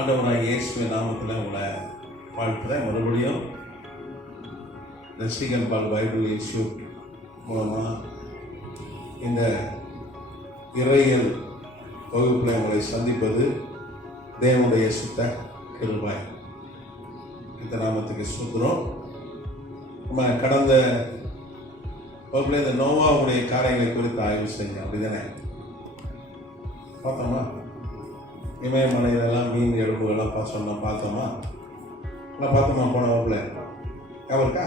ஆண்டவராகிய இயேசுவின் நாமத்தில் உங்களை வாழ்த்துறேன். மறுபடியும் இந்த ஸ்ரீகன் பால் பைபிள் இன்ஸ்டியூட் மூலமாக இந்த இறையியல் வகுப்பில் உங்களை சந்திப்பது தேவனுடைய சுத்த கிருபை. இந்த நாமத்துக்கு சுத்துறோம். நம்ம கடந்த வகுப்பில் இந்த நோவாவுடைய காரியங்களை குறித்து ஆய்வு செஞ்சோம், அப்படிதானே? பார்த்தோமா? இமயமலையிலெல்லாம் மீன் எலும்புகள்லாம் சொன்னோம், பார்த்தோமா? எல்லாம் பார்த்தோமா போன வகுப்பில்? ஞாபகம் இருக்கா?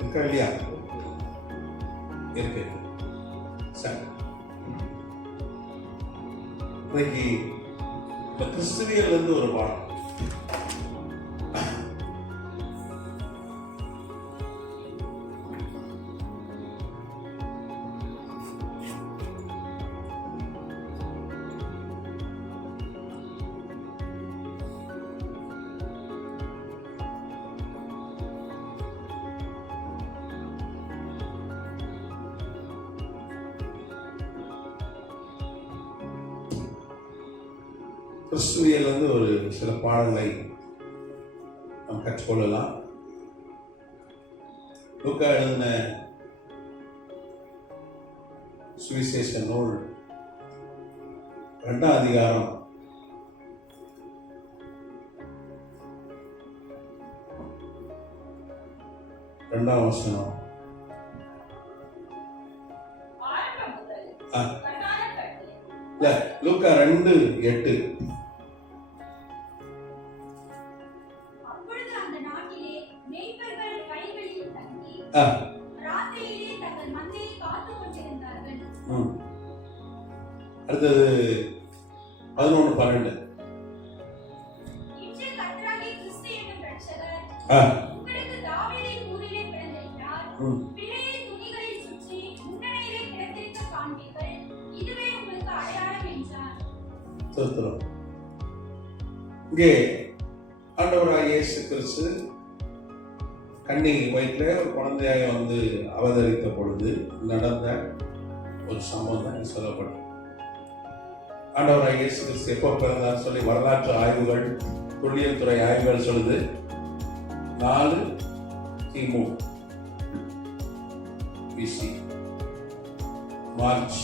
இருக்கா இல்லையா? இருக்கு. சரி, இன்னைக்கு இந்த கிறிஸ்துவியல் இருந்து ஒரு பாடம். கிறிஸ்துவியல் வந்து ஒரு சில பாடங்களை நாம் கற்றுக்கொள்ளலாம். லூக்கா எழுதின சுவிசேஷ நூல் 2ஆம் அதிகாரம் 2ஆம் வசனம். லூக்கா 2:8. அடுத்தது 11:12. இங்கே ஆண்டவராகிய இயேசு கிறிஸ்து கன்னி வயிற்றிலே ஒரு குழந்தையாக வந்து அவதரித்த பொழுது நடந்த ஒரு சம்பவம் தான் சொல்லப்படும். ஆண்டவராகிய இயேசு கிறிஸ்து எப்போ பிறந்தார் சொல்லி வரலாற்று ஆய்வுகள், தொல்லியல் துறை ஆய்வுகள் சொல்லுது 4 கிமு பிசி, மார்ச்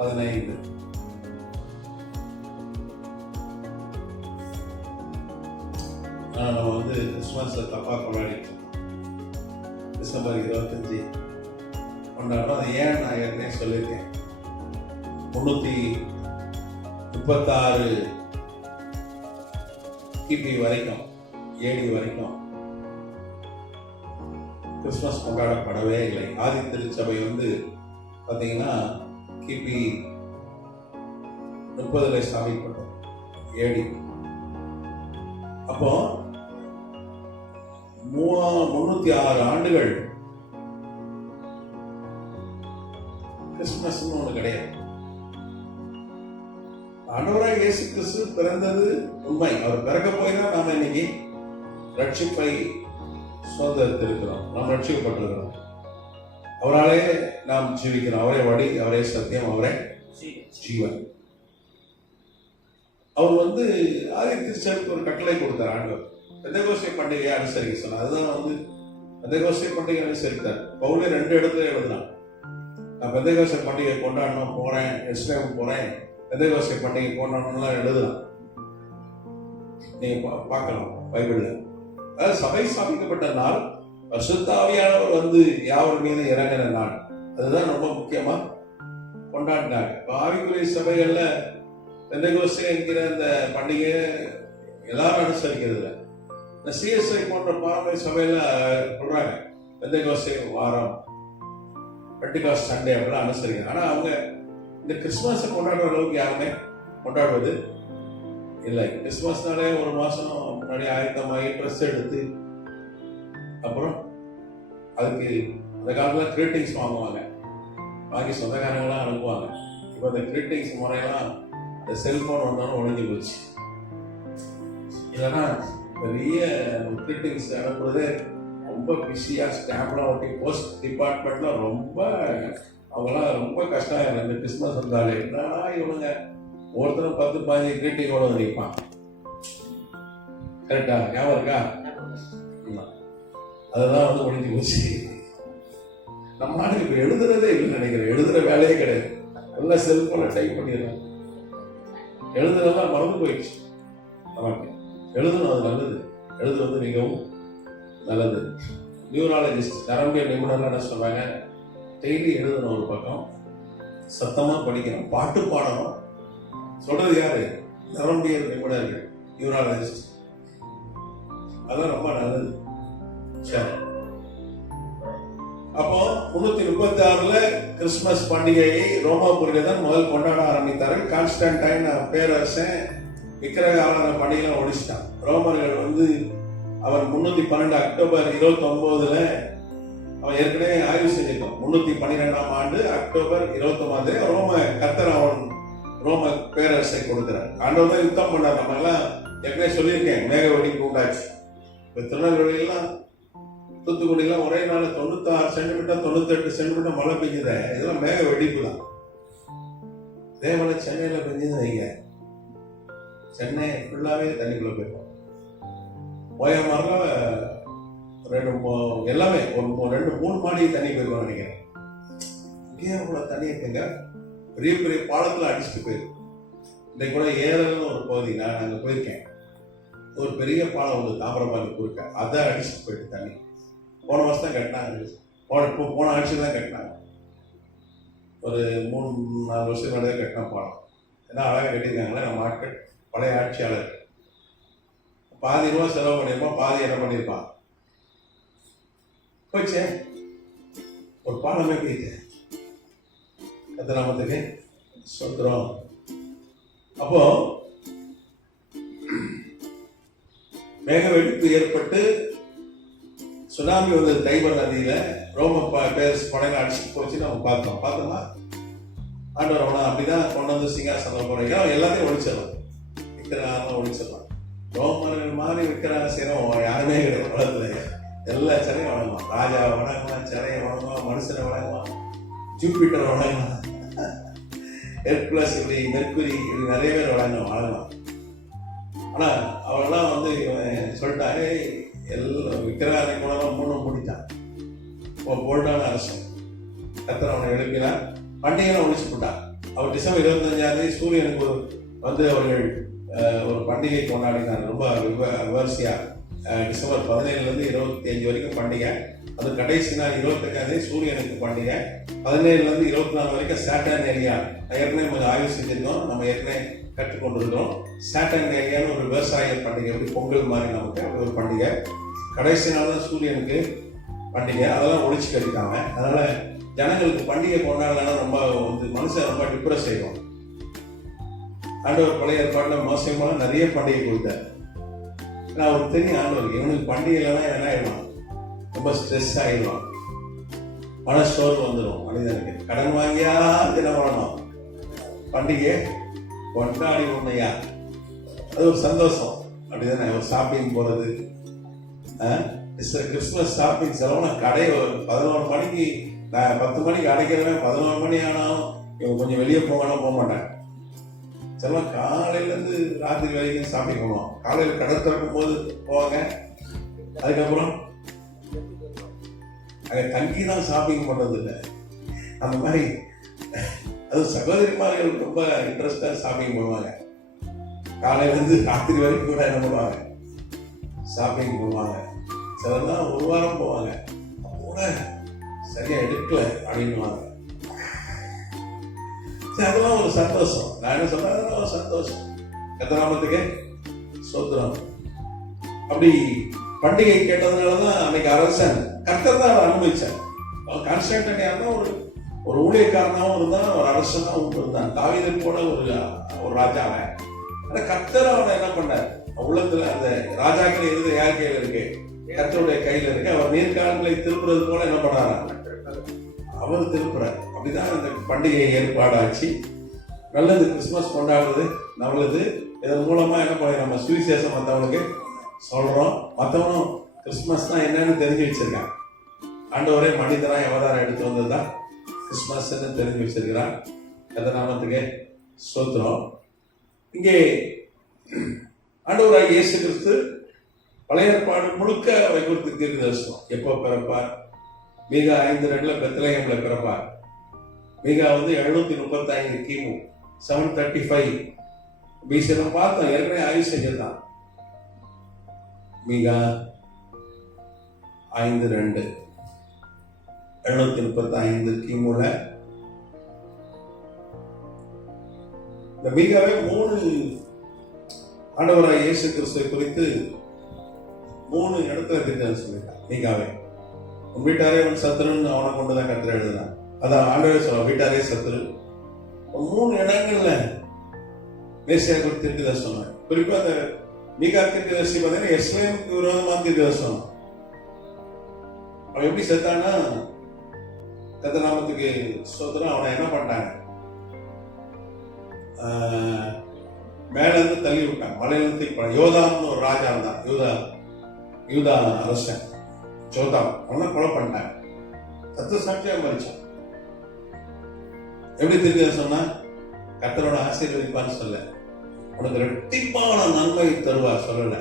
15. நம்ம வந்து கிறிஸ்துமஸ் தப்பா கொண்டாடிட்டோம். டிசம்பர் 25 கொண்டாடுறோம். அது ஏன் நான் ஏற்கனவே சொல்லியிருக்கேன். 336 கிபி வரைக்கும், ஏடி வரைக்கும் கிறிஸ்துமஸ் கொண்டாடப்படவே இல்லை. ஆதி திருச்சபை வந்து பார்த்தீங்கன்னா கிபி 30 ஸ்தாபிக்கப்பட்டது, ஏடி. அப்போ 306 ஆண்டுகள் கிறிஸ்துமஸ் ஒண்ணு கிடையாது. ஆண்டவராகிய இயேசு கிறிஸ்து பிறந்தது உண்மை. அவர் பிறக்க போய் தான் நாம இன்னைக்கு ரட்சிப்பை சுதந்திரத்திருக்கிறோம், நாம் ரட்சிக்கப்பட்டிருக்கிறோம். அவராலே நாம் ஜீவிக்கிறோம். அவரே வழி, அவரே சத்தியம், அவரே ஜீவன். அவர் வந்து ஆதி திருச்சபைக்கு ஒரு கட்டளை கொடுத்தார். ஆண்டவர் பெந்தெகோஸ்தே பண்டிகையை அனுசரிக்க சொன்னார். அதுதான் வந்து பெந்தெகோஸ்தே பண்டிகை அனுசரித்தார். பவுலே 2 இடத்துல எழுதினான். நான் பெந்தெகோஸ்தே பண்டிகை கொண்டாடணும் போறேன், எருசலேம் போறேன், பெந்தெகோஸ்தே பண்டிகை கொண்டாடணும்லாம் எழுதலாம். நீங்க பார்க்கலாம் பைபிள்ல. அதாவது சபை ஸ்தாபிக்கப்பட்ட நாள், பரிசுத்த ஆவியானவர் வந்து யாவர் மீது இறங்கின நாள். அதுதான் ரொம்ப முக்கியமா கொண்டாடினார். ஆவிக்குரிய சபைகள்ல பெந்தெகோஸ்தே என்கிற அந்த பண்டிகையை எல்லாரும் அனுசரிக்கிறது. இந்த சிஎஸ்ஐ போன்ற பாரம்பரிய சபையில சொல்றாங்க பெந்தெகோஸ்தே வாரம், பெண்டிகாஸ்ட் சண்டே அப்படிலாம் அனுசரிக்கிறாங்க. ஆனா அவங்க இந்த கிறிஸ்துமஸை கொண்டாடுற அளவுக்கு யாருமே கொண்டாடுவது இல்லை. கிறிஸ்துமஸ்னாலே ஒரு மாசம் முன்னாடி ஆயத்தமாகி ட்ரெஸ் எடுத்து, அப்புறம் அதுக்கு அந்த காலத்துல கிரீட்டிங்ஸ் வாங்குவாங்க, வாங்கி சொந்தக்காரங்களாம் அனுப்புவாங்க. இப்போ இந்த கிரீட்டிங்ஸ் முறையெல்லாம் இந்த செல்போன் வந்தாலும் ஒழிஞ்சு போச்சு. இல்லைன்னா பெரிய கிரீட்டிங்ஸ் அனுப்புறதே ரொம்ப பிஸியாக ஸ்டாம்ப்லாம் ஒட்டி போஸ்ட் டிபார்ட்மெண்ட்லாம் ரொம்ப அவங்களாம் ரொம்ப கஷ்டம். இந்த கிறிஸ்மஸ் வந்தாலே என்னன்னா இவனுங்க ஒருத்தரும் 10-15 கிரீட்டிங்கோட நிற்பான். கரெக்டா? ஞாபகம் இருக்கா? அதுதான் வந்து முடிஞ்சு போச்சு. நம்ம நாட்டுக்கு இப்போ எழுதுறதே இல்லைன்னு நினைக்கிறேன். எழுதுற வேலையே கிடையாது. எல்லாம் செல்போனை டைப் பண்ணிடுறோம். எழுதுறதெல்லாம் மறந்து போயிடுச்சு. நமக்கு எழுதணும், அது நல்லது. எழுதுறது மிகவும் நல்லது. நியூராலஜிஸ்ட் நரம்பியல் நிபுணர்லாம் என்ன சொல்றாங்க, டெய்லி எழுதணும், ஒரு பக்கம் சத்தமா படிக்கணும், பாட்டு பாடணும். சொல்றது யாரு? நரம்பியல் நிபுணர்கள், நியூராலஜிஸ்ட். அதான் ரொம்ப நல்லது. சரி, அப்போ 336 கிறிஸ்துமஸ் பண்டிகையை ரோமாபுரியில தான் முதல் கொண்டாட ஆரம்பித்தார்கள். கான்ஸ்டன்டைன் பேரரசன் விக்கிரக ஆராதனை பண்டிகை ஒழிச்சிட்டான். ரோமர்கள் வந்து அவர் 312 அக்டோபர் 29 அவன் ஏற்கனவே ஆய்வு செஞ்சிருக்கான். 312ஆம் ஆண்டு அக்டோபர் 29 ரோம கர்த்தர் அவன் ரோம பேரரசை கொடுக்கிறார். ஆண்டவர் தான் யுத்தம் பண்ணார். நம்ம எல்லாம் ஏற்கனவே சொல்லியிருக்கேன், மேக வெடிப்பு உண்டாச்சு. இப்ப திருநெல்வேலியெல்லாம் தூத்துக்குடியெல்லாம் ஒரே நாள் 96 சென்டிமீட்டர் 98 சென்டிமீட்டர் மழை பெஞ்சுத. இதெல்லாம் மேக வெடிப்பு தான். அதே மழை சென்னையில பெஞ்சது வைங்க, சென்னை ஃபுல்லாவே தண்ணிக்குள்ள போயிருக்கும். ஓயமாரில் எல்லாமே ஒரு 2-3 மாடி தண்ணி போயிருக்கும் நினைக்கிறேன். இங்கேயே கூட தண்ணி இருக்குங்க, பெரிய பெரிய பாலத்தில் அடிச்சுட்டு போயிருக்கு. இன்றைக்கு கூட ஏழன்னு ஒரு பகுதி நான் அங்கே போயிருக்கேன். ஒரு பெரிய பாலம் ஒன்று தாமிரபாணி குறுக்க, அதை அடிச்சுட்டு போயிட்டு தண்ணி. போன வருஷம் தான் கட்டினாங்க, போன ஆட்சியில் தான் கட்டினாங்க. ஒரு 3-4 வருஷம் மேலே கட்டின பாலம். ஏன்னா அழகாக கட்டியிருக்காங்களே நம்ம ஆட்கள், பழைய ஆட்சியாளர். பாதி ரூபா செலவு பண்ணியிருப்பான், பாதி என்ன பண்ணியிருப்பான் போச்சே, ஒரு பாலமே போயிட்டு. கத்தநாமத்துக்கு சொல்றோம். அப்போ மேக வெடிப்பு ஏற்பட்டு சுனாமி வந்தது டைபர் நதியில. ரோம பேரரசு படையில அடிச்சுட்டு போச்சு. நம்ம பார்த்தோமா? ஆண்டவர் அவனை அப்படிதான் கொண்டு வந்து சிங்காசனம் போறீங்க, எல்லாத்தையும் ஒழிச்சிடலாம், விற்கிறாங்க ஒழிச்சிடலாம். ரோமர்கள் மாதிரி விற்கிறாங்க செய்யறோம் யாருமே கிடையாது உலகத்துல. எல்லா சிலையும் வணங்கலாம், ராஜாவை வணங்கலாம், சிலையை வணங்கலாம், மனுஷனை வணங்கலாம், ஜூபிட்டர் வணங்கலாம், ஹெர்குலஸ், இப்படி மெர்க்குரி, இப்படி நிறைய பேர் வணங்கலாம். ஆனா அவரெல்லாம் வந்து சொல்லிட்டாரு, எல்லாம் விக்கிரகாரை மூலம் 3 முடித்தான். போல்டான அரசன் கர்த்தர் அவனை எழுப்பினார். பண்டிகை ஒழிச்சு போட்டான். அவர் டிசம்பர் 25 சூரியனுக்கு வந்து அவர்கள் ஒரு பண்டிகை கொண்டாடினார். ரொம்ப விமர்சையா டிசம்பர் 17 25 வரைக்கும் பண்டிகை. அது கடைசி நாள் 25 சூரியனுக்கு பண்டிகை. 17 24 வரைக்கும் சாட்டர்னேரியா. ஏற்கனவே கொஞ்சம் ஆய்வு செஞ்சிருக்கோம், நம்ம ஏற்கனவே கற்றுக்கொண்டிருக்கிறோம். சாட்டர்னேரியான்னு ஒரு விவசாய பண்டிகை, எப்படி பொங்கல் மாதிரி நமக்கு அப்படி ஒரு பண்டிகை. கடைசி நாள் தான் சூரியனுக்கு பண்டிகை. அதெல்லாம் ஒழிச்சு கட்டிட்டாங்க. அதனால ஜனங்களுக்கு பண்டிகை கொண்டாடலன்னா ரொம்ப வந்து மனுஷன் ரொம்ப டிப்ரெஸ் ஆயிடும். ஆண்டவர் பழைய ஏற்பாட்டில் மோசமான நிறைய பண்டிகை கொடுத்தார். ஏன்னா அவருக்கு தெரியும், ஆண்டவர் இவனுக்கு பண்டிகைலாம் என்ன ஆயிடும், ரொம்ப ஸ்ட்ரெஸ் ஆயிடும், மனசோர்வு வந்துடும் மனிதனுக்கு. கடன் வாங்கியா என்ன பண்ணணும், பண்டிகை கொண்டாடி உண்மையா, அது ஒரு சந்தோஷம். அப்படிதானே ஒரு ஷாப்பிங் போறது, கிறிஸ்துமஸ் ஷாப்பிங் செலவுனா கடை 11 மணிக்கு 10 மணிக்கு அடைக்கிறவன் 11 மணி ஆனாலும் இவங்க கொஞ்சம் வெளியே போகணும், போக மாட்டாங்க. சில காலையிலேருந்து ராத்திரி வரைக்கும் ஷாப்பிங் பண்ணுவோம். காலையில் கடை திறக்கும் போது போவாங்க, அதுக்கப்புறம் அங்கே தங்கி தான் ஷாப்பிங் பண்ணுறது இல்லை. அந்த மாதிரி அது சகோதரிமார்கள் ரொம்ப இன்ட்ரெஸ்டாக ஷாப்பிங் பண்ணுவாங்க. காலையிலேருந்து ராத்திரி வரைக்கும் கூட என்ன பண்ணுவாங்க, ஷாப்பிங் பண்ணுவாங்க. சிலர்லாம் 1 வாரம் போவாங்க, கூட சரியா எடுக்கல அப்படின்னுவாங்க. அதெல்லாம் ஒரு சந்தோஷம். நான் என்ன சொல்றேன், அதெல்லாம் ஒரு சந்தோஷம். கர்த்தநாமத்துக்கு ஸ்தோத்திரம். அப்படி பண்டிகை கேட்டதுனாலதான் அன்னைக்கு அரசன் கர்த்தர் தான் அனுபவிச்சார். கான்ஸ்டன்டைன் தான் ஒரு ஊழியக்காரனாவும் இருந்தான், ஒரு அரசனாவும் இருந்தான். தாவீதை போல ஒரு ராஜாவை. ஆனா கர்த்தர் அவனை என்ன பண்ணார், உள்ளத்துல அந்த ராஜாக்கள் இருந்து யார் கையில இருக்கு, கர்த்தருடைய கையில இருக்கு. அவர் நீர்காலங்களை திருப்புறது போல என்ன பண்ணாரா, அவர் திருப்புறார். அப்படிதான் இந்த பண்டிகை ஏற்பாடாச்சு. நல்லது, கிறிஸ்துமஸ் கொண்டாடுறது நல்லது. இதன் மூலமா என்ன பண்ண, நம்ம சுவிசேஷம் மற்றவங்களுக்கு சொல்றோம். மற்றவனும் கிறிஸ்துமஸ் தான் என்னன்னு தெரிஞ்சு வச்சிருக்கான். ஆண்டவரே மனிதராய் அவதாரம் எடுத்து வந்ததுதான் கிறிஸ்துமஸ் தெரிஞ்சு வச்சிருக்கிறான். கர்த்தர் நாமத்துக்கு ஸ்தோத்திரம். இங்கே ஆண்டவராகிய இயேசு கிறிஸ்து பழைய ஏற்பாடு முழுக்க அவை குறித்து தீர்க்கதரிசனம். எப்போ பிறப்பார்? மீகா 5:2 பெத்லகேம்ல பிறப்பார். மீகா 735 கிமு 735 பிசி பார்த்தோம், ஏற்கனவே ஆய்வு செஞ்சதுதான். மீகா 5:2 735 கிமுல இந்த மீகாவே 3 ஆண்டவராகிய இயேசு கிறிஸ்துவை குறித்து 3 இடத்துல தீர்க்கதரிசனம் சொல்லிட்டான். மீகாவே உன் வீட்டாரே உன் சத்துருன்னு அவனை கொண்டுதான் கர்த்தர் எழுதினான். அதான் ஆண்டவரே சொல்ல, வீட்டாரே சத்துரு. 3 இடங்கள்ல மேசியா குறித்து தீர்க்கதரிசனம். குறிப்பா அந்த மீகா தீர்க்கதரிசி பார்த்தீங்கன்னா எஸ்லேமுக்கு விரோதமா தீர்க்கதரிசனம். அவன் எப்படி செத்தான்னா, கர்த்தர் நாமத்துக்கு ஸ்தோத்திரம், அவனை என்ன பண்ணிட்டாங்க, மேல இருந்து தள்ளி விட்டாங்க, மலையில இருந்து. யோதாம்னு ஒரு ராஜா இருந்தான், யூதா அரசன் ஜோதாம். அவனை கொலை பண்ணிட்டாங்க, சத்து சாட்சியா மறிச்சான். எப்படி தெரிஞ்சது சொன்னா, கர்த்தரோட ஆசீர்வதிப்பான்னு சொல்ல, உனக்கு ரெட்டிப்பான நன்மை தருவார் சொல்லல.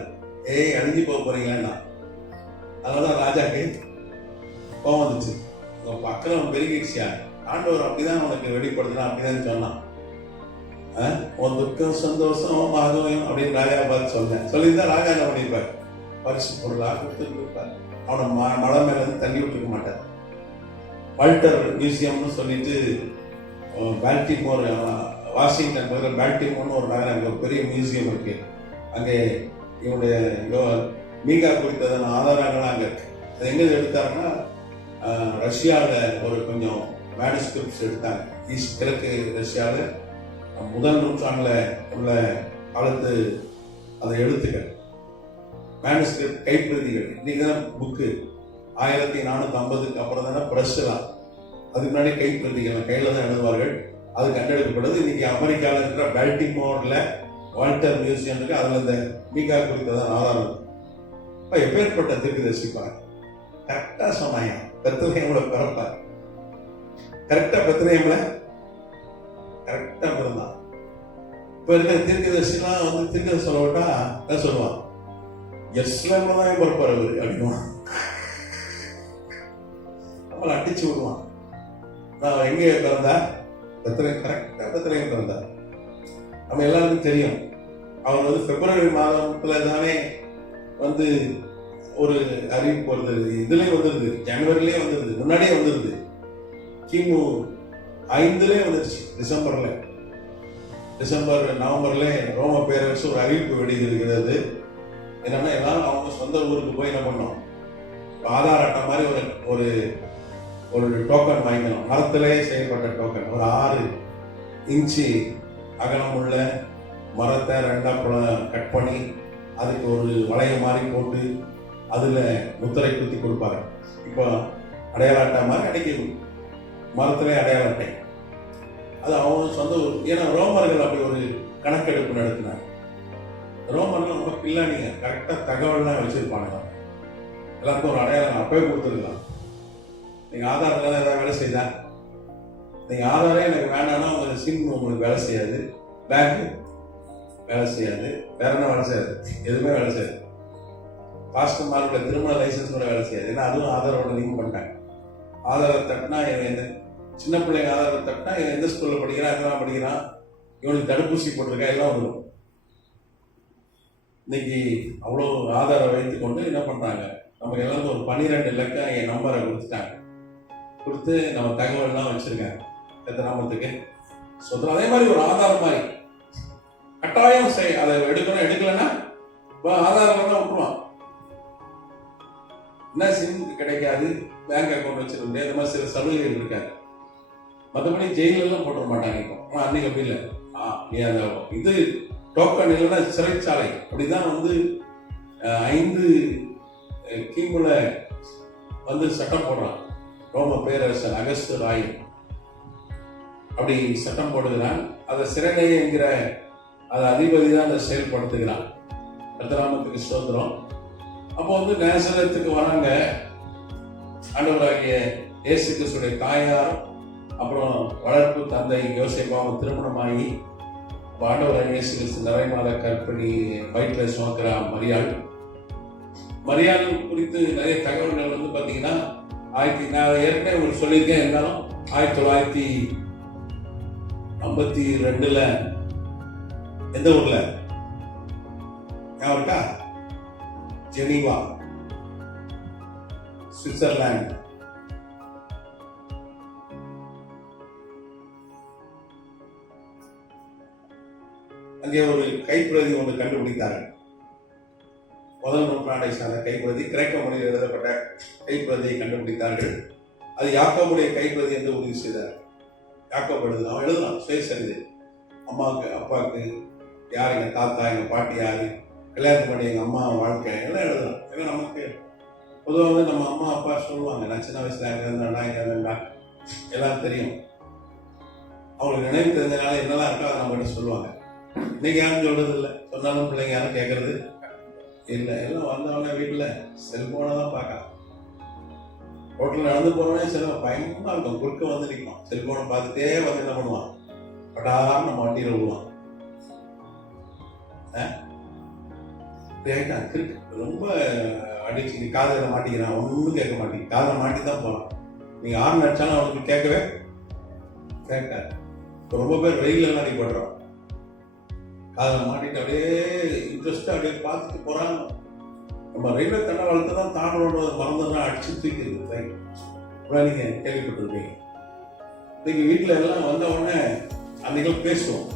அழிஞ்சு போக போறீங்களா? அதனாலதான் ராஜாக்கு கோவம் வந்துச்சு. அக்கிரமம் பெருகிடுச்சியா, ஆண்டவர் அப்படிதான் உனக்கு வெளிப்படுத்தினா அப்படிதான் சொன்னான். உன் துக்கம் சந்தோஷம் ஆகும் அப்படின்னு ராஜா பார்த்து சொன்னேன். சொல்லியிருந்தா ராஜா என்ன பண்ணிருப்பார், பரிசு பொருளாக கொடுத்துருப்பார். அவனை மலை மேல இருந்து தள்ளி விட்டுருக்க மாட்டார். வால்டர் மியூசியம்னு சொல்லிட்டு பால்டிமோர், வாஷிங்டன் பக்கத்தில் பால்டிமோர்னு ஒரு நகரம், அங்கே ஒரு பெரிய மியூசியம் இருக்கு. அங்கே இவனுடைய மீகா குறித்ததான ஆதாரங்கள்லாம் அங்கே இருக்கு. அது எங்கே எடுத்தாருன்னா, ரஷ்யாவில் ஒரு கொஞ்சம் மேனுஸ்கிரிப்ட்ஸ் எடுத்தாங்க. கிழக்கு ரஷ்யாவில் முதல் நூற்றாண்டில் உள்ள காலத்து அந்த எழுத்துக்கள், மேனுஸ்கிரிப்ட் கைப்பிரதிகள். இன்னைக்கு தான் புக்கு 1450 அப்புறம் தானே பிரஷ்லாம். அதுக்கு முன்னாடி கைப்பிரதிகள் கையில தான் எழுதுவார்கள். அது கண்டெடுக்கப்படுது. இன்னைக்கு அமெரிக்காவில் இருக்கிற பால்டிமோர்ல வால்டர் மியூசியம் இருக்கு. அதுல இந்த மீகா குறித்ததான் ஆதாரம். எப்பேற்பட்ட தீர்க்கதரிசிப்பார், கரெக்டா சொன்னாங்க. பெத்லகேம்ல பிறப்பார், கரெக்டா பெத்லகேம்ல கரெக்டா பிறந்தான். இப்ப இருக்கிற தீர்க்கதரிசிலாம் தீர்க்கதரிசி சொல்ல விட்டா என்ன சொல்லுவான், எஸ்லேம்ல தான் பிறப்பார் அவரு அப்படின்வான். நம்மளை அடிச்சு விடுவான். நான் எங்கே பிறந்தா, பெத்லகேம், கரெக்டா பெத்லகேம் பிறந்தார். நம்ம எல்லாருக்கும் தெரியும், அவர் பிப்ரவரி மாதத்துல தானே ஒரு அறிவிப்பு வருது. இதுலயே வந்துருது, ஜனவரிலேயே வந்துருது, முன்னாடியே வந்துருது. கிமு 5 வந்துருச்சு. நவம்பர்ல ரோம பேரரசு ஒரு அறிவிப்பு வெளியிடுகிறது. என்னன்னா, எல்லாரும் அவங்க சொந்த ஊருக்கு போய் என்ன பண்ணோம், ஆதார் அட்டை மாதிரி ஒரு ஒரு டோக்கன் வாங்கிக்கணும். மரத்திலே செயல்பட்ட டோக்கன். ஒரு 6 இன்ச்சு அகலம் உள்ள மரத்தை 2 கட் பண்ணி அதுக்கு ஒரு வளையம் மாதிரி போட்டு அதுல முத்திரை குத்தி கொடுப்பாரு. இப்போ அடையாள அட்டை மாதிரி அடைக்கணும், மரத்திலே அடையாள அட்டை. அது அவங்க சொந்த ஊர். ஏன்னா ரோமர்கள் அப்படி ஒரு கணக்கெடுப்பு நடத்தினாங்க. ரோமர்கள் ரொம்ப பிள்ளானிங்க, கரெக்டா தகவல்லாம் வச்சிருப்பாங்க. எல்லாருக்கும் ஒரு அடையாளம் அப்பவே கொடுத்துருக்கலாம். நீங்க ஆதாரத்துல ஏதாவது வேலை செய்தா, நீங்க ஆதாரே எனக்கு வேணாம்னா உங்க சிம் உங்களுக்கு வேலை செய்யாது, பேங்க் வேலை செய்யாது, வேற என்ன வேலை செய்யாது, எதுவுமே வேலை செய்யாது. பாஸ்போர்ட் மார்க்கோட திருமண லைசன்ஸ் கூட வேலை செய்யாது. ஏன்னா அதுவும் ஆதாரோட லிங்க் பண்ணிட்டாங்க. ஆதாரை தட்டினா எந்த சின்ன பிள்ளைங்க ஆதாரத்தை தட்டினா எந்த ஸ்கூல்ல படிக்கிறான், எங்கெல்லாம் படிக்கிறான், இவனுக்கு தடுப்பூசி போட்டிருக்கா, எல்லாம் வந்துடும். இன்னைக்கு அவ்வளோ ஆதாரம் வைத்து கொண்டு என்ன பண்றாங்க, நமக்கு எல்லாரும் ஒரு 12 இலக்கம் என் நம்பரை கொடுத்து நம்ம தகவல்லாம் வச்சிருக்காங்க. நாமத்துக்கு சொல்றோம். அதே மாதிரி ஒரு ஆதாரம் மாதிரி கட்டாயம் அதை எடுக்கலன்னா ஆதாரம் தான் விட்டுருவான். என்ன சிம் கிடைக்காது, பேங்க் அக்கௌண்ட் வச்சிருக்க முடியாது, இந்த மாதிரி சில சலுகைகள் இருக்காது. மற்றபடி ஜெயில எல்லாம் போட்டுற மாட்டாங்க. இப்போ அன்னைக்கு அப்படி இல்லை. நீ அந்த இது டோக்கன் இல்லைன்னா சிறைச்சாலை. அப்படிதான் 5 கிமுல சட்டம் போடுறான் ரோம பேரரசன் அகஸ்து ராய். அப்படி சட்டம் போடுகிறான். அதை சிறைநிலை என்கிற அது அதிபதி தான் அதை செயல்படுத்துகிறான். கர்த்தர் நாமத்துக்கு ஸ்தோத்திரம். அப்போ வந்து நேசரத்துக்கு வராங்க. ஆண்டவராகிய இயேசு கிறிஸ்துடைய தாயார் அப்புறம் வளர்ப்பு தந்தை யோசேப்பாவும் திருமணமாகி ஆண்டவராகிய இயேசு கிறிஸ்து நிறைமாத கற்பிணி வயிற்றில் சுமக்கிற மரியாள் குறித்து நிறைய தகவல்கள் வந்து பார்த்தீங்கன்னா நான் ஏற்கனவே உங்களுக்கு சொல்லியிருக்கேன். இருந்தாலும் 1952 எந்த ஊர்ல இருக்கா? Geneva, Switzerland. அங்கே ஒரு கைப்பிரதி ஒன்று கண்டுபிடித்தார்கள். முதல் நூற்றாண்டை சார்ந்த கைப்பிரதி, கிரேக்க மொழியில் எழுதப்பட்ட கைப்பிரதியை கண்டுபிடித்தார்கள். அது யாக்கோபுடைய கைப்பிரதி என்று உறுதி செய்தார். யாக்கோபு அவன் எழுதலாம் சுயசரிதை. அம்மாவுக்கு அப்பாவுக்கு யார், எங்கள் தாத்தா எங்கள் பாட்டி யாரு, கல்யாணம் பண்ணி எங்கள் அம்மா வாழ்க்கை எல்லாம் எழுதலாம். ஏன்னா நமக்கு பொதுவாக வந்து நம்ம அம்மா அப்பா சொல்லுவாங்க, நான் சின்ன வயசுல எங்கே இருந்தேன்டா எங்கே இருந்தேன்டா எல்லாம் தெரியும். அவங்களுக்கு நினைவு தெரிஞ்சனால என்னெல்லாம் இருக்கோ அதை நம்மகிட்ட சொல்லுவாங்க. இன்னைக்கு யாரும் சொல்றது இல்லை, சொன்னாலும் பிள்ளைங்க யாரும் கேட்கறது இல்லை. எல்லாம் வந்தவொடனே வீட்டில் செல்போனை தான் பார்க்கலாம். ரோட்டில் நடந்து போனோடனே சில பயங்கரமா இருக்கும், குறுக்க வந்து நிற்கும். செல்போனை பார்த்துட்டே வந்து என்ன பண்ணுவான், பட்டாரம் நம்ம வண்டியில் விடுவான். ரொம்ப அடிச்சு நீ காதில் மாட்டிக்கிறான், ஒன்றும் கேட்க மாட்டேங்க, காதில் மாட்டி தான் போறான். நீங்க ஆறு அடிச்சாலும் அவனுக்கு கேட்கவே கேட்காது. ரொம்ப பேர் வெயிலெல்லாம் அடிபடுறான், காதில் மாட்டிட்டு அப்படியே இன்ட்ரெஸ்டா அப்படியே பார்த்துட்டு போறாங்க. நம்ம ரயில்வே தண்டவாளத்தை தான் தாண்டோட மறந்துதான் அடிச்சு தூக்கிடுது. நீங்க கேள்விப்பட்டிருப்பீங்க. இன்னைக்கு வீட்டில் எல்லாம் வந்த உடனே அன்னைக்கு பேசுவோம்,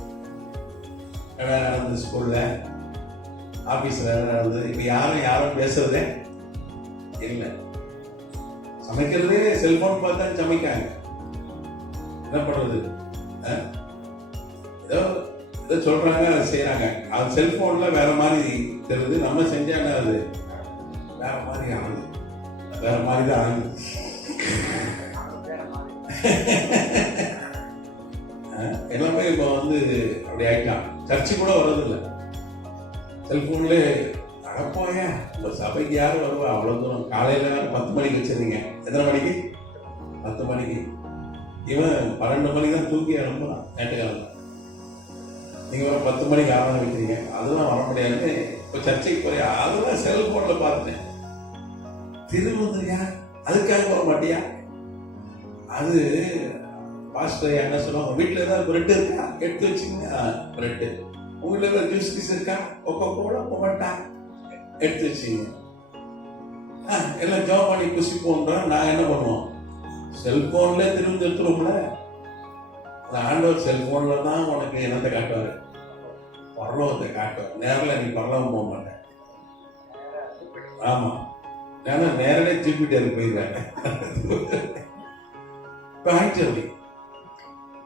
நடந்து ஸ்கூல்ல ஆபீஸ்ல நடந்து. இப்ப யாரும் பேசுறதே இல்லை. சமைக்கிறதே செல்போன் பார்த்தா சமைக்காங்க. என்ன பண்றது? ஏதோ சொல்றாங்க, அதை செய்யறாங்க. அது செல்போன்ல வேற மாதிரி தெரியுது, நம்ம செஞ்சா என்ன அது வேற மாதிரி ஆகுது, வேற மாதிரி தான் ஆகுது. எல்லாமே இப்போ வந்து அப்படி ஆயிட்டான். சர்ச்சை கூட வர்றதில்லை, செல்போன்ல அடப்போய உங்க சபைக்கு யாரும் வருவா? அவ்வளவு தூரம் காலையில 10 மணிக்கு வச்சிருந்தீங்க. எத்தனை மணிக்கு? 10 மணிக்கு. இவன் 12 மணிக்கு தான் தூக்கி அனுப்புறான் நேற்றுக்காலம். நீங்க 10 மணிக்கு ஆரம்பம் வைக்கிறீங்க, அதெல்லாம் வர முடியாது. இப்போ சர்ச்சைக்கு போறியா? அதெல்லாம் செல்போன்ல பார்த்துட்டேன். திருமந்திரியா அதுக்காக வர மாட்டியா? அது பாஸ்டர் என்ன சொல்லுவாங்க, வீட்டுல ஏதாவது பிரெட் இருக்கா எடுத்து வச்சுங்க, பிரெட். உங்க வீட்டுல ஏதாவது ஜூஸ் பீஸ் இருக்கா, கொக்கோ கோலா போட்டா எடுத்து வச்சுங்க. எல்லாம் ஜாப் பண்ணி குசி போன்றோம். நான் என்ன பண்ணுவோம், செல்போன்ல திரும்ப எடுத்துருவோம்ல. ஆண்டவர் செல்போன்ல தான் உனக்கு என்னத்தை காட்டுவாரு, பரலோகத்தை காட்டுவார். நேரில் நீ பரலோகம் போக மாட்டேன். ஆமா, ஏன்னா நேரடியாக ஜூபிட்டருக்கு போயிருவாங்க. இப்ப ஆயிடுச்சு, அப்படி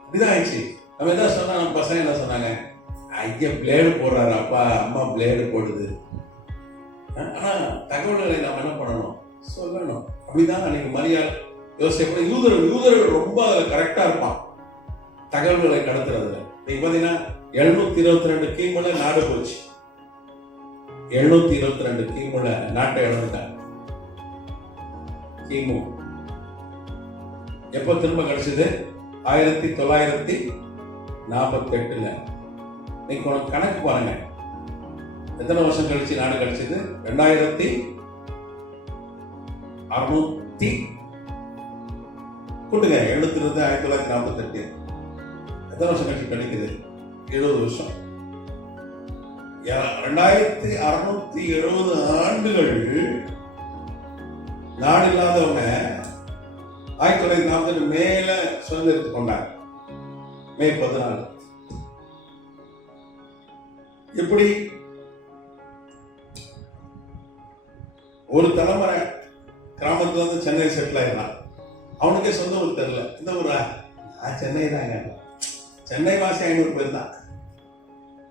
இப்படிதான் ஆயிடுச்சு. நம்ம எதாவது சொன்னா நம்ம பசங்க என்ன சொன்னாங்க, ஐயா பிளேடு போடுறாரு, அப்பா அம்மா பிளேடு போடுது. ஆனா தகவல்களை நம்ம என்ன பண்ணணும், சொல்லணும். அப்படிதான் அன்னைக்கு மரியாள் யோசிப்ப யூதர்கள் ரொம்ப கரெக்டா இருப்பான் தகவல்களை கடத்துறதுல. நீங்க பாத்தீங்கன்னா 722 கிமுல நாடு போச்சு. 722 கிமுல நாட்டை இழந்துட்டாங்க. கிமு எப்ப திரும்ப கிடைச்சது? 1948. நீங்க கணக்கு பாருங்க, எத்தனை வருஷம் கழிச்சு நாடு கிடைச்சது? 2600 கூட்டுங்க. 72 1948 எத்தனை வருஷம் கழிச்சு கிடைக்குது? 70 வருஷம். 2670 ஆண்டுகள் நாடு இல்லாதவங்க 1940 மேல சுதந்திரத்து கொண்டாங்க. மே 14. எப்படி ஒரு தலைமுறை கிராமத்துல இருந்து சென்னை செட்டில் ஆயிடலாம். அவனுக்கே சொந்த ஊர் தெரியல. இந்த ஊரா? சென்னை தாங்க. சென்னை வாசி 500 பேர் தான்.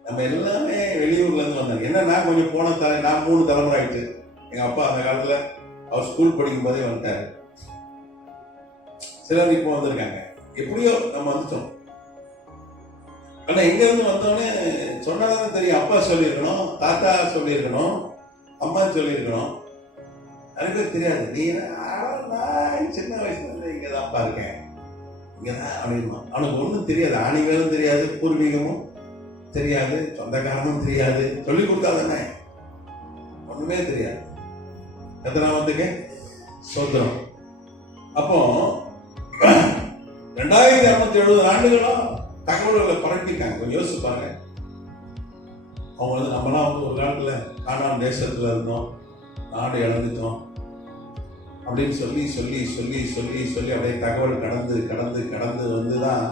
நம்ம எல்லாமே வெளியூர்ல இருந்து வந்தாங்க. என்ன, நான் கொஞ்சம் போன நான் 3 தலைமுறை ஆயிடுச்சு. எங்க அப்பா அந்த காலத்துல அவர் ஸ்கூல் படிக்கும் போதே வந்துட்டாரு. சிலர் இப்போ வந்திருக்காங்க. எப்படியோ நம்ம வந்துட்டோம். ஆனா எங்க இருந்து வந்தோடனே சொன்னதானே தெரியும். அப்பா சொல்லியிருக்கணும், தாத்தா சொல்லியிருக்கணும், அம்மா சொல்லியிருக்கணும். நிறைய பேர் தெரியாது. நீ நான் சின்ன வயசுல இருந்து இங்கதான்ப்பா இருக்கேன், இங்கதான் அப்படின்னா. அவனுக்கு ஒன்றும் தெரியாது, ஆணிவேலும் தெரியாது, பூர்வீகமும் தெரியாது, சொந்தக்காரனும் தெரியாது, சொல்லி கொடுத்தாதானே, ஒண்ணுமே தெரியாது. எத்தனாமத்துக்கு சோதரம். அப்போ 2670 ஆண்டுகளும் தகவல்களை பரப்பிட்டாங்க. கொஞ்சம் யோசிச்சு பாருங்க. அவங்க வந்து நம்மலாம் வந்து ஒரு காலத்துல கானான் தேசத்துல இருந்தோம், நாடு இழந்துட்டோம் அப்படின்னு சொல்லி சொல்லி சொல்லி சொல்லி சொல்லி அப்படியே தகவல் கடந்து கடந்து கடந்து வந்துதான்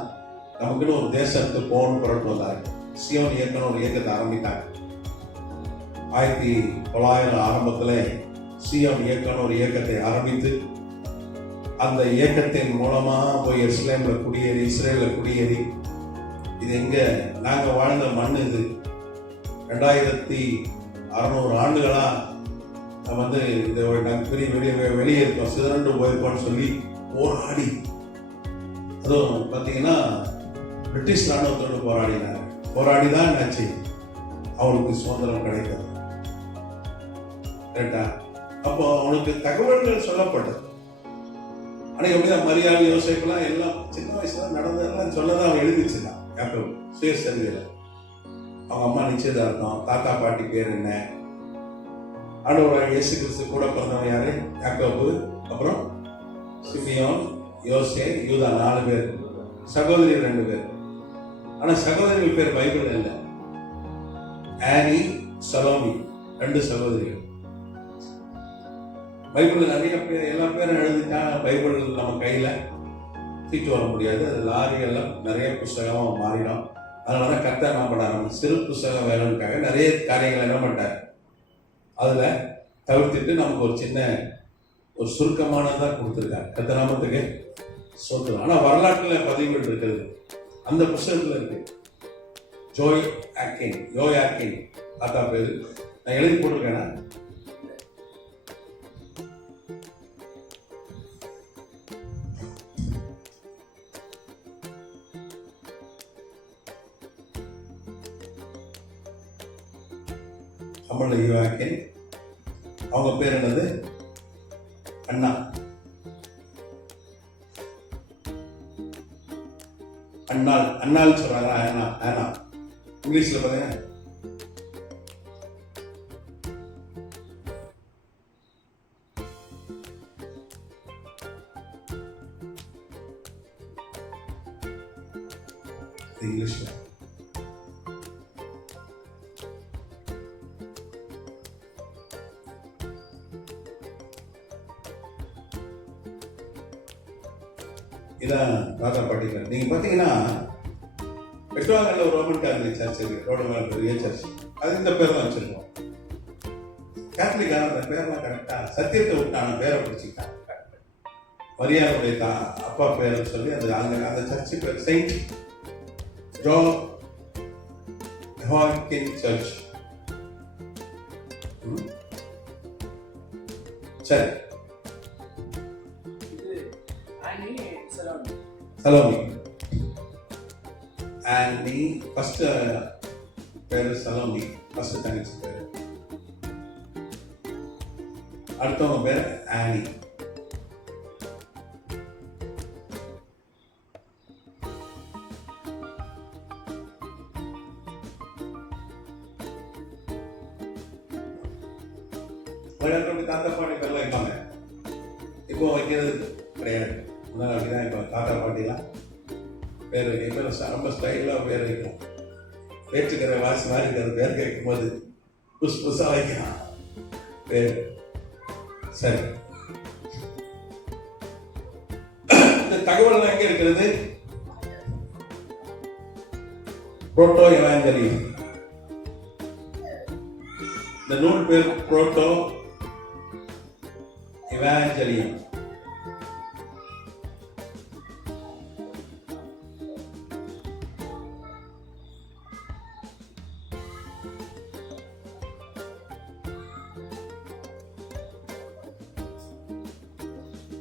நமக்குன்னு ஒரு தேசத்துக்கு போகணும்னு புரட்டு வந்தாங்க. சியோன் இயக்கணும் ஒரு இயக்கத்தை ஆரம்பித்தாங்க. 1900 ஆரம்பத்துல சியோன் இயக்கணும் ஒரு இயக்கத்தை ஆரம்பித்து அந்த இயக்கத்தின் மூலமா போய் எருசலேம்ல குடியேறி, இஸ்ரேல்ல குடியேறி, இது எங்க நாங்க வாழ்ந்த மண், இது 2600 ஆண்டுகளா வந்து வெளியே இருக்கோம், சிதறண்டு போயிருக்கோம்னு சொல்லி போராடி, அதுவும் பார்த்தீங்கன்னா பிரிட்டிஷ் ராணுவத்தோடு போராடினார். போராடிதான் என்னாச்சு, அவனுக்கு சுதந்திரம் கிடைத்தது. கரெக்டா? அப்போ அவனுக்கு தகவல்கள் சொல்லப்பட்டது. ஆனா எப்படிதான் மரியாதை யோசிக்கலாம் எல்லாம் சின்ன வயசுல நடந்ததெல்லாம் சொல்லதான் அவன் எழுதி வச்சிருந்தான். யாக்கோபு சுயசரிதையில அவங்க அம்மா நிச்சயதார்த்தம், தாத்தா பாட்டி பேர் என்ன, ஆண்டவராக இயேசு கிறிஸ்து கூட பிறந்தவன் யாரு, யாக்கோபு, அப்புறம் சிமியோன், யோசே, யூதா, 4 பேர், சகோதரி 2 பேர். ஆனா சகோதரிகள் பேர் பைபிள் இல்லை. ஆனி, சலோமி, 2 சகோதரிகள். பைபிள் நிறைய பேர், எல்லா பேரும் எழுதிட்டா பைபிள் நம்ம கையில தூக்கிட்டு வர முடியாது. அது லாரியெல்லாம் நிறைய புஸ்தகமா மாறிடும். அதனாலதான் கர்த்தர் என்ன பண்ணாரு, சிறு புஸ்தகம் வேணும்னுக்காக நிறைய காரியங்கள் என்ன பண்ணிட்டார், அதுல தவிர்த்துட்டு நமக்கு ஒரு சின்ன ஒரு சுருக்கமானதான் கொடுத்துருக்காரு. கர்த்தர் நாமத்துக்கு சொத்து. ஆனா வரலாற்றுல பதிவுகள் இருக்கிறது, அந்த புஸ்தகத்துல இருக்கு. யோயாக்கின் தாத்தா பேரு நான் எழுதி போட்டிருக்கேன்னா, தமிழ்ல யோயாக்கின், அவங்க பேர் என்னது, அண்ணா. அண்ணால் சொல்றாங்க. ஆனா இங்கிலீஷ்ல பாருங்க, இங்கிலீஷ்ல இதான் தாத்தா பாட்டிகள். நீங்க பாத்தீங்கன்னா பெட்ரோங்கல்ல ஒரு ரோமன் கேத்தலிக் சர்ச் இருக்கு, ரோடு மேல பெரிய சர்ச், அது இந்த பேர் தான் வச்சிருக்கோம். கேத்தலிக்கான அந்த பேர்லாம் கரெக்டா சத்தியத்தை விட்டான பேரை பிடிச்சிக்கிட்டாங்க. மரியாதையுடைய அப்பா பேர் சொல்லி அந்த சர்ச்சு பேர் செயின்ட் யோயாக்கின் சர்ச். சரி, சலோமி. ஆனி ஃபர்ஸ்ட் பேரு சலோமி, ஃபர்ஸ்ட் தங்கச்சி பேரு. அடுத்தவங்க பேர் ஆனி. தாத்தா பாட்டி பேர்லாம் வைப்பாங்க, இப்போ வைக்கிறது கிடையாது. முன்னாடி அப்படிதான் இப்போ தாத்தா பாட்டிலாம் பேர் வைக்க, இப்போ ரொம்ப ஸ்டைலாக பேர் வைக்கும். பேச்சுக்கிற வாசி மாதிரி இருக்கிற பேர் கேட்கும் போது புதுசா வைக்கலாம் பேர். சரி, இந்த தகவல் எங்க இருக்கிறது, புரோட்டோ எவாஞ்சலியம். இந்த நூல் பேர் புரோட்டோ எவாஞ்சலியம்.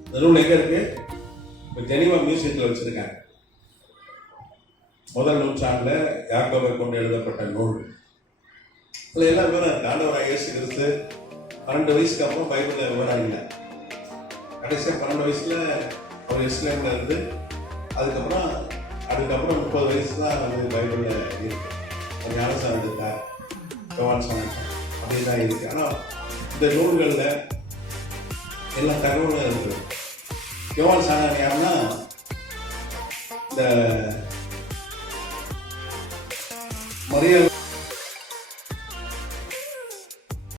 இந்த நூல் எங்க இருக்கு, ஜெனீவா மியூசியத்தில் வச்சிருக்காங்க. முதல் நூற்றாண்டுல யாக்கோபை கொண்டு எழுதப்பட்ட நூல். இதுல எல்லா பேரும் ஆண்டவராக இயேசு கிறிஸ்து 12 வயசுக்கு அப்புறம் பைபிளில் விவரம் இல்லை. கடைசியாக 12 வயசுல அவர் இஸ்லாமில் இருந்து அதுக்கப்புறம் 30 வயசு தான் வந்து பைபிளில் இருக்கு. ஒரு ஞானசாரம் எடுத்தார், யோவான் சாணம் அப்படி தான் இருக்கு. ஆனால் இந்த நூல்களில் எல்லா தகவலும் இருக்குது. யோவான் சாணம் யாருன்னா இந்த மரியாதை